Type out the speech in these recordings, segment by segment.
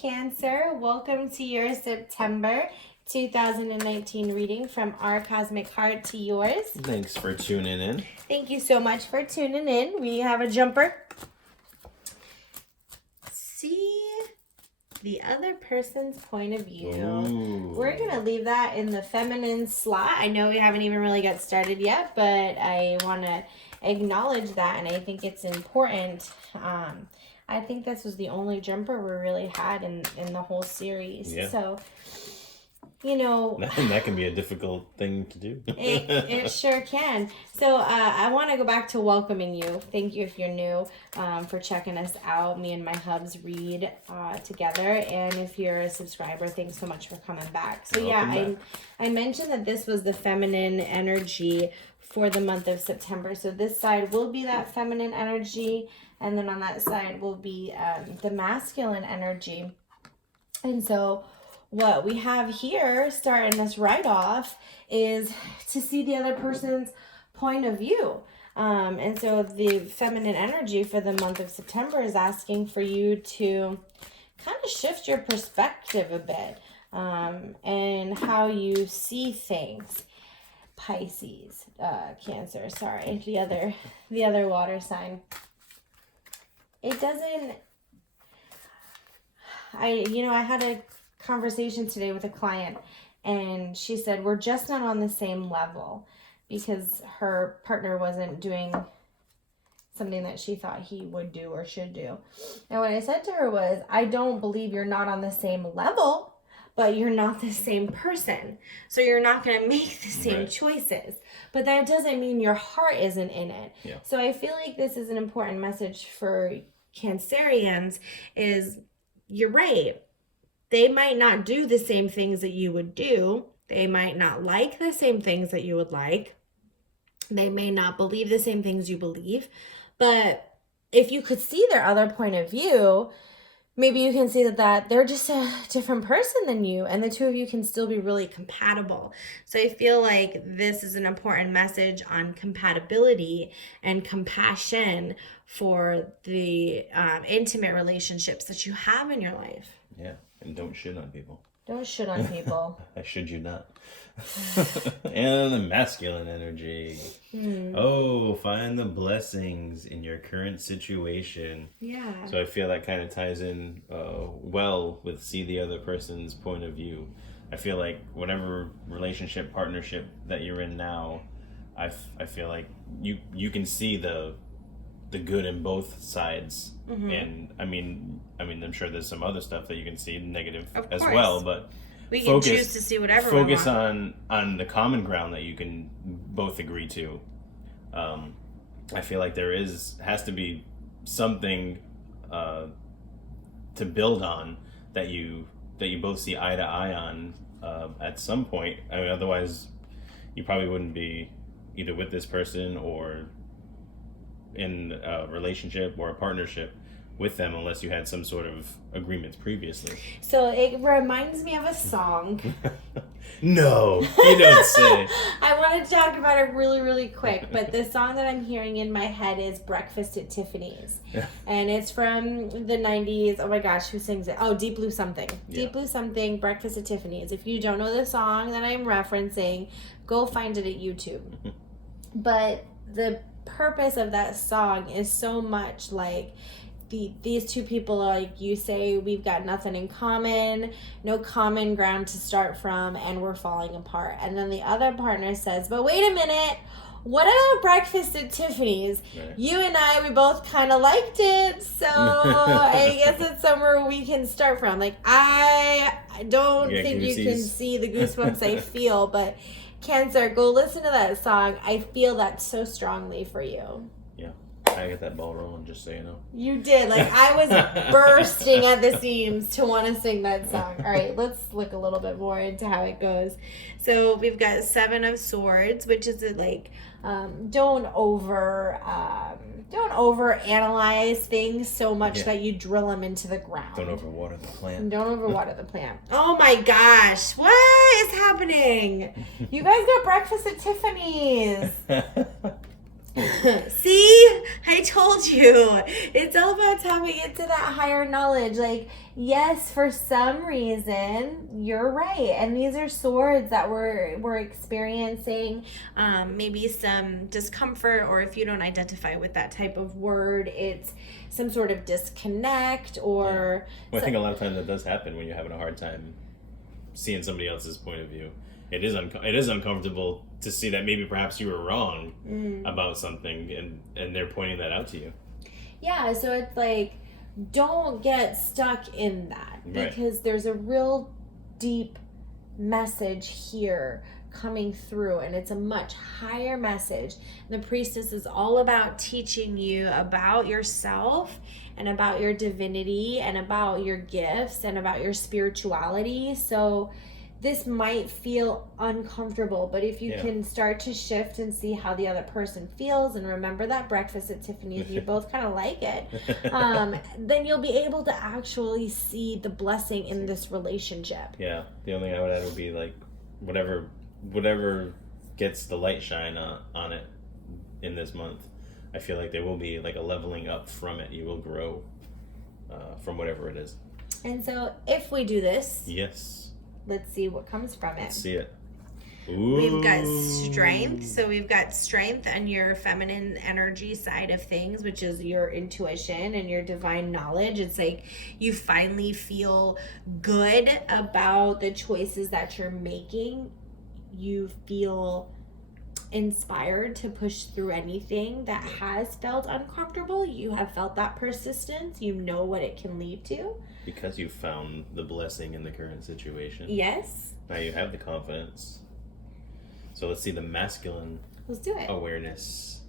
Cancer. Welcome to your September 2019 reading from our cosmic heart to yours. Thanks for tuning in. Thank you so much for tuning in. We have a jumper. See the other person's point of view. Ooh. We're going to leave that in the feminine slot. I know we haven't even really got started yet, but I want to acknowledge that, and I think it's important. I think this was the only jumper we really had in the whole series. Yeah. So, you know, that can be a difficult thing to do. it sure can. So I want to go back to welcoming you. Thank you if you're new for checking us out. Me and my hubs read together. And if you're a subscriber, thanks so much for coming back. So I mentioned that this was the feminine energy for the month of September. So this side will be that feminine energy. And then on that side will be the masculine energy. And so what we have here, starting us right off, is to see the other person's point of view. And so the feminine energy for the month of September is asking for you to kind of shift your perspective a bit and how you see things. Pisces, Cancer, sorry, the other water sign. It doesn't, I had a conversation today with a client, and she said, we're just not on the same level because her partner wasn't doing something that she thought he would do or should do. And what I said to her was, I don't believe you're not on the same level, but you're not the same person. So you're not going to make the same choices. But that doesn't mean your heart isn't in it. Yeah. So I feel like this is an important message for Cancerians is, you're right. They might not do the same things that you would do. They might not like the same things that you would like. They may not believe the same things you believe. But if you could see their other point of view, maybe you can see that they're just a different person than you, and the two of you can still be really compatible. So I feel like this is an important message on compatibility and compassion for the intimate relationships that you have in your life. Yeah, and don't shit on people. Don't shit on people. I should you not. And the masculine energy. Oh, find the blessings in your current situation. Yeah. So I feel that kind of ties in well with see the other person's point of view. I feel like whatever relationship, partnership that you're in now, I feel like you can see the good in both sides. And I mean I'm sure there's some other stuff that you can see negative as well, but we can choose to see whatever focus we want. on the common ground that you can both agree to. I feel like there has to be something to build on that you both see eye to eye on at some point. I mean, otherwise you probably wouldn't be either with this person or in a relationship or a partnership with them unless you had some sort of agreements previously. So it reminds me of a song. No, you don't say. I want to talk about it really, really quick, but the song that I'm hearing in my head is Breakfast at Tiffany's. And it's from the 90s. Oh my gosh, who sings it? Oh, Deep Blue Something. Yeah. Deep Blue Something, Breakfast at Tiffany's. If you don't know the song that I'm referencing, go find it at YouTube. But the purpose of that song is so much like these two people, like you say, we've got nothing in common, no common ground to start from, and we're falling apart. And then the other partner says, but wait a minute, what about Breakfast at Tiffany's? Right. You and I, we both kind of liked it, so I guess it's somewhere we can start from. Like, I don't think you can see the goosebumps I feel, but Cancer, go listen to that song. I feel that so strongly for you. Yeah, I got that ball rolling, just so you know. You did. Like, I was bursting at the seams to want to sing that song. All right, let's look a little bit more into how it goes. So we've got 7 of Swords, which is like, don't over analyze things so much that you drill them into the ground. Don't overwater the plant. Don't overwater the plant. Oh my gosh, what is happening? You guys got Breakfast at Tiffany's. See, I told you. It's all about tapping into that higher knowledge. Like, yes, for some reason, you're right. And these are swords that we're experiencing maybe some discomfort, or if you don't identify with that type of word, it's some sort of disconnect or. Yeah. Well, I think a lot of times that does happen when you're having a hard time seeing somebody else's point of view. It is uncomfortable to see that maybe perhaps you were wrong about something, and they're pointing that out to you. Yeah, so it's like, don't get stuck in that, because there's a real deep message here coming through, and it's a much higher message. The priestess is all about teaching you about yourself and about your divinity and about your gifts and about your spirituality. So this might feel uncomfortable, but if you can start to shift and see how the other person feels, and remember that breakfast at Tiffany's, you both kind of like it, then you'll be able to actually see the blessing in this relationship. Yeah, the only thing I would add would be like whatever gets the light shine on it in this month. I feel like there will be like a leveling up from it. You will grow from whatever it is. And so if we do this, yes. Let's see what comes from it. Let's see it. Ooh. We've got strength. So we've got strength on your feminine energy side of things, which is your intuition and your divine knowledge. It's like you finally feel good about the choices that you're making. You feel inspired to push through anything that has felt uncomfortable. You have felt that persistence. You know what it can lead to. Because you found the blessing in the current situation. Yes. Now you have the confidence. So let's see the masculine. Let's do it. Awareness.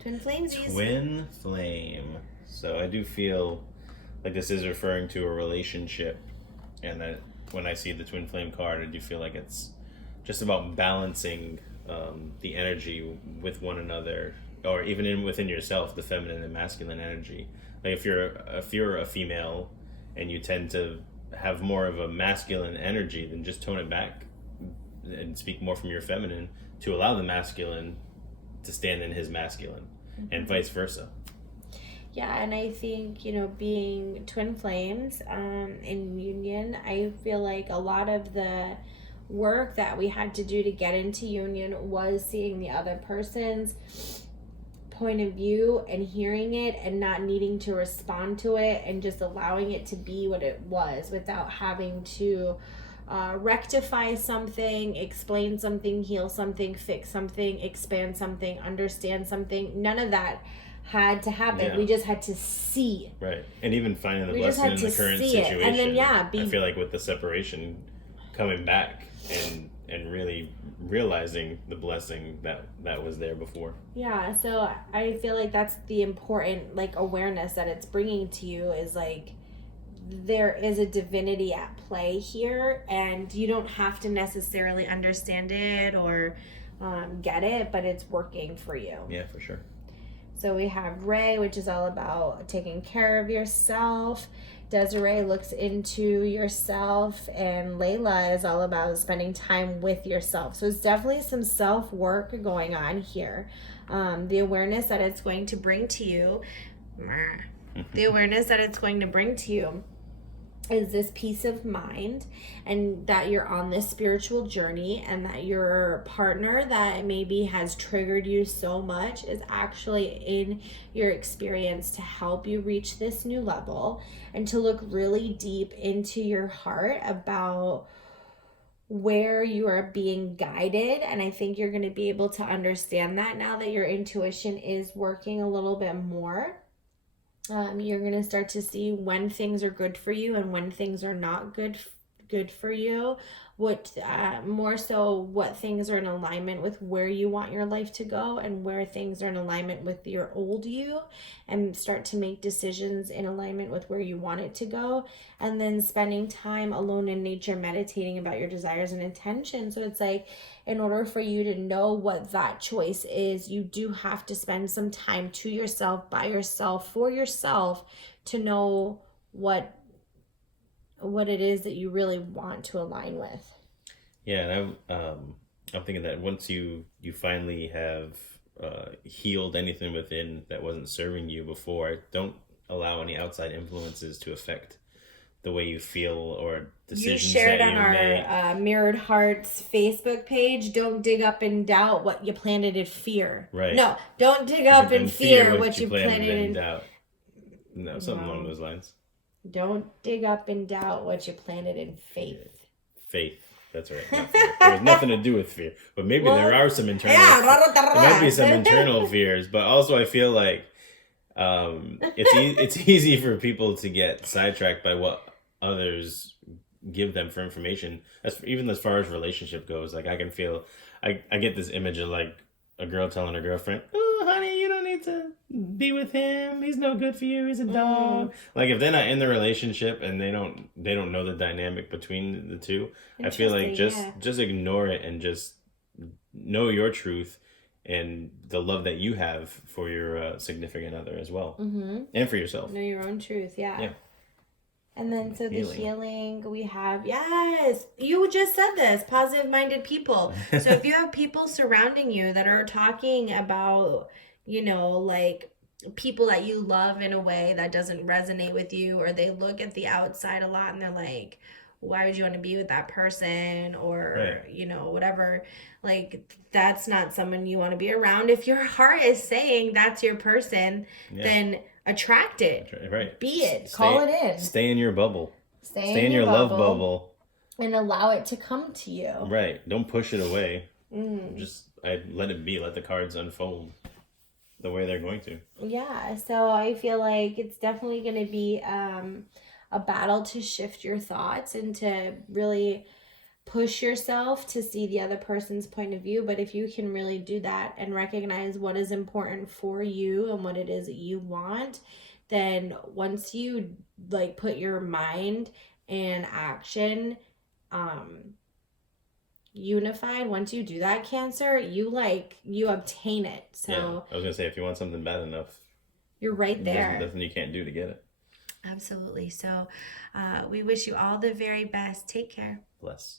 Twin flamesies. Twin flame. So I do feel like this is referring to a relationship, and that when I see the twin flame card, I do feel like it's just about balancing the energy with one another, or even within yourself, the feminine and masculine energy. Like if you're a female and you tend to have more of a masculine energy, then just tone it back and speak more from your feminine to allow the masculine to stand in his masculine, and vice versa. Yeah, and I think, being twin flames in union, I feel like a lot of the work that we had to do to get into union was seeing the other person's point of view and hearing it and not needing to respond to it, and just allowing it to be what it was without having to rectify something, explain something, heal something, fix something, expand something, understand something. None of that had to happen. Yeah. We just had to see. Right. And even finding the blessing in the current situation. And then, I feel like with the separation, coming back and really realizing the blessing that was there before. Yeah, so I feel like that's the important awareness that it's bringing to you, is there is a divinity at play here, and you don't have to necessarily understand it or get it, but it's working for you. Yeah, for sure. So we have Ray, which is all about taking care of yourself. Desiree looks into yourself, and Layla is all about spending time with yourself. So it's definitely some self-work going on here. The awareness that it's going to bring to you, is this peace of mind, and that you're on this spiritual journey, and that your partner that maybe has triggered you so much is actually in your experience to help you reach this new level, and to look really deep into your heart about where you are being guided. And I think you're going to be able to understand that now that your intuition is working a little bit more. You're going to start to see when things are good for you and when things are not good for you. More so what things are in alignment with where you want your life to go, and where things are in alignment with your old you, and start to make decisions in alignment with where you want it to go. And then spending time alone in nature, meditating about your desires and intentions. So it's like, in order for you to know what that choice is, you do have to spend some time to yourself, by yourself, for yourself, to know what it is that you really want to align with. Yeah, and I'm thinking that once you finally have healed anything within that wasn't serving you before, don't allow any outside influences to affect the way you feel or decisions you shared that on you our make. Mirrored Hearts Facebook page, don't dig up and doubt what you planted in fear. Right. No, don't dig up and And fear fear what what you you planted planted in in. doubt. No, something along Well, those lines. don't dig up and doubt what you planted in faith. Faith. That's right. Not fear. There was nothing to do with fear, but maybe Well, there are some internal. yeah. There might be some internal fears, but also I feel like it's easy for people to get sidetracked by what others give them for information. Even as far as relationship goes, like I can feel, I get this image of like a girl telling her girlfriend, "Oh, honey, you don't need to be with him. He's no good for you. He's a dog." Like if they're not in the relationship and they don't know the dynamic between the two, I feel like just ignore it and just know your truth and the love that you have for your significant other as well, and for yourself. Know your own truth, Yeah. And then so the healing we have, yes, you just said this, positive-minded people. So if you have people surrounding you that are talking about, like people that you love in a way that doesn't resonate with you, or they look at the outside a lot and they're like, why would you want to be with that person, or whatever, like that's not someone you want to be around. If your heart is saying that's your person, then attract it. Right. Be it. Call it in. Stay in your bubble. Stay in your love bubble. And allow it to come to you. Right. Don't push it away. Just let it be. Let the cards unfold the way they're going to. Yeah. So I feel like it's definitely going to be a battle to shift your thoughts and to really push yourself to see the other person's point of view. But if you can really do that and recognize what is important for you and what it is that you want, then once you like put your mind and action unified, once you do that, Cancer, you obtain it. So yeah, I was gonna say, if you want something bad enough, you're right there. There's nothing you can't do to get it. Absolutely. So we wish you all the very best. Take care. Bless.